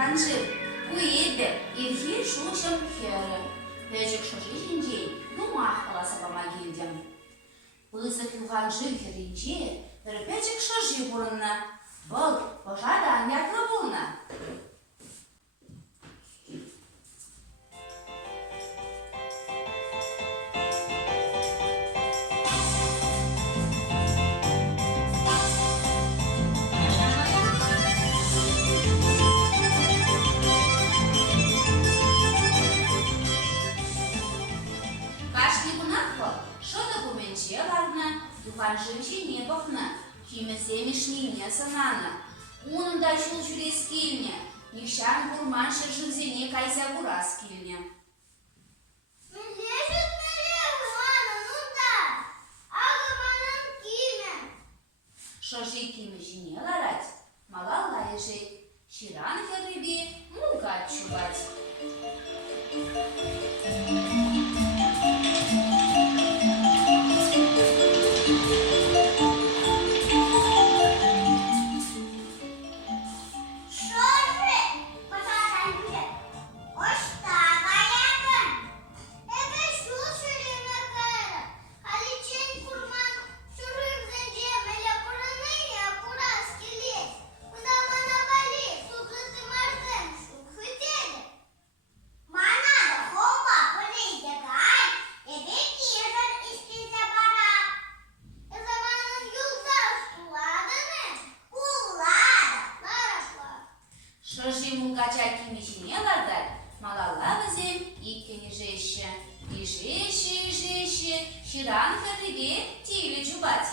한즉 그이에 일히 수심 혈 배적 서지인지 누마 알아서만 길점 의석 한즉 혈인지 배적 서지 보르나 뭐 보자다 안 보르나 Женщине бахна, кимесеми шнине санана. Он дачул через кильня, нищан гурман шершинзине кайся гурас кильня. Лежит налево, Ивана, ну да, а гаманам киме. Шаши киме жине ларать, мала лаеши, ширан херриби, мулка чувать. Ширан херриби тили чубать.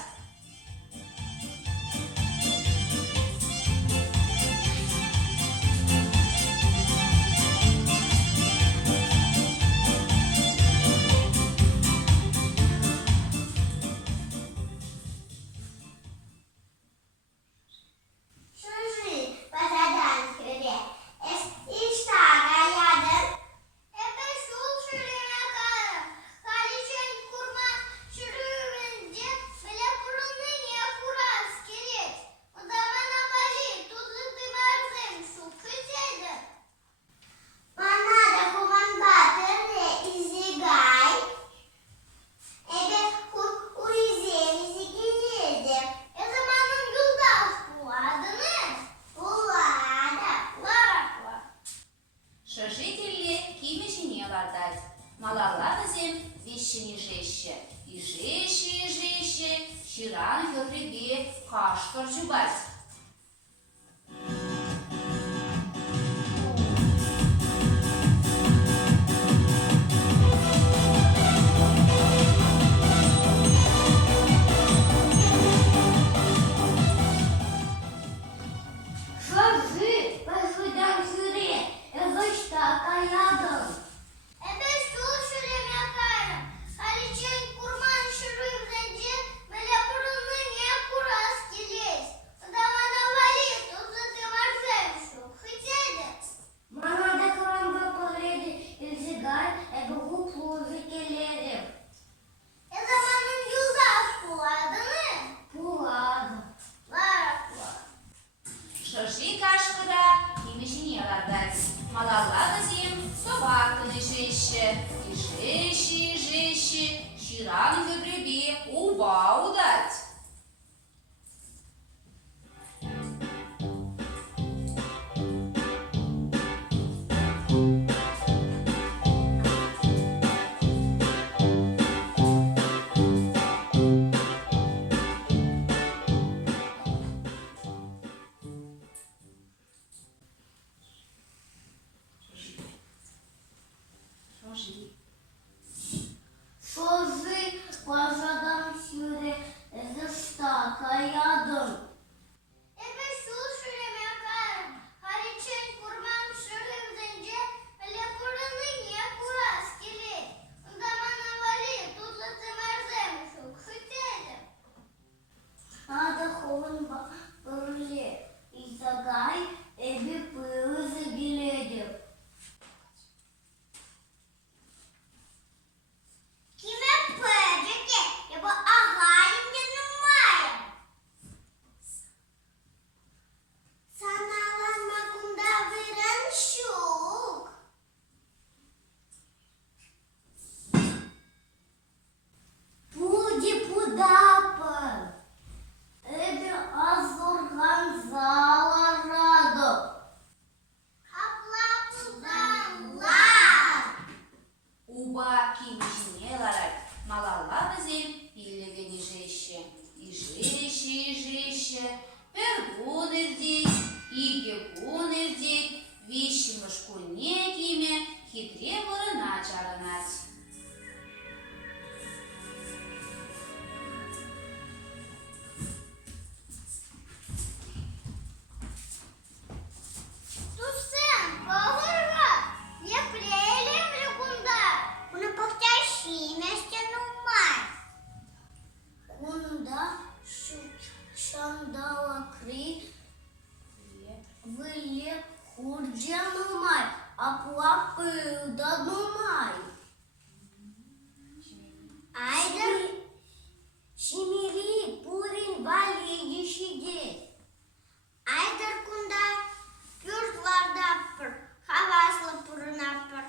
Малала зим вещи жеще, и жеще, ширан херриби кашкар чубать. Малала зим собака жеще, и жеще, ширан херриби уба удать. Созы позадан сюда застака ядом. Ebe şul şuraya yakarım. Haliçen kurban şuraya zence öyle buranı niye kuras kili. Onda bana vali tutla tımarzem şuk hüteli. Надо хон барле изагай эби пылы загиледев. уа кимичине ларай. Малалла бізен биллеген ижеще. Ижеще. Пергун ирдей, игекун ирдей. Вещимыш куне киме, хитре вырына чарынать. Тусен, bağırma. Yepreğelim bunda. Bunu pahtaşıyım, eşken umay. Kunda şu şandala kri выле хурджанумай, аплапылданумай. Айдар шимири пурин вали ешиде. Айдар кунда пюртларда пыр, хаваслы пурына пыр.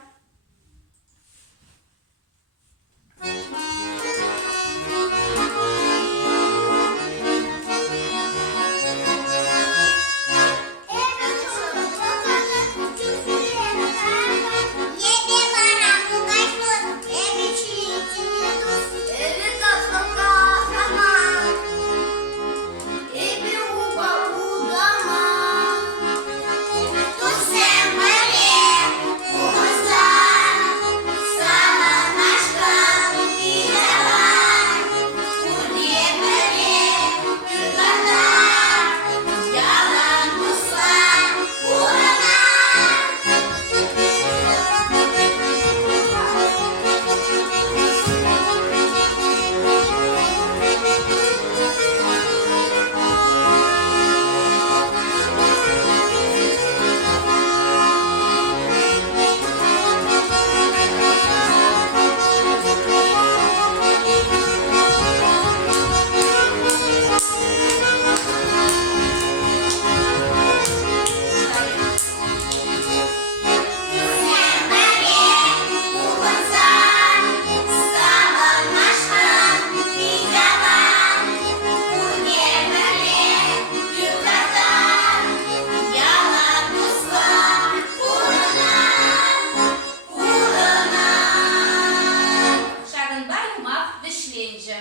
Шагынбай умав вишленже.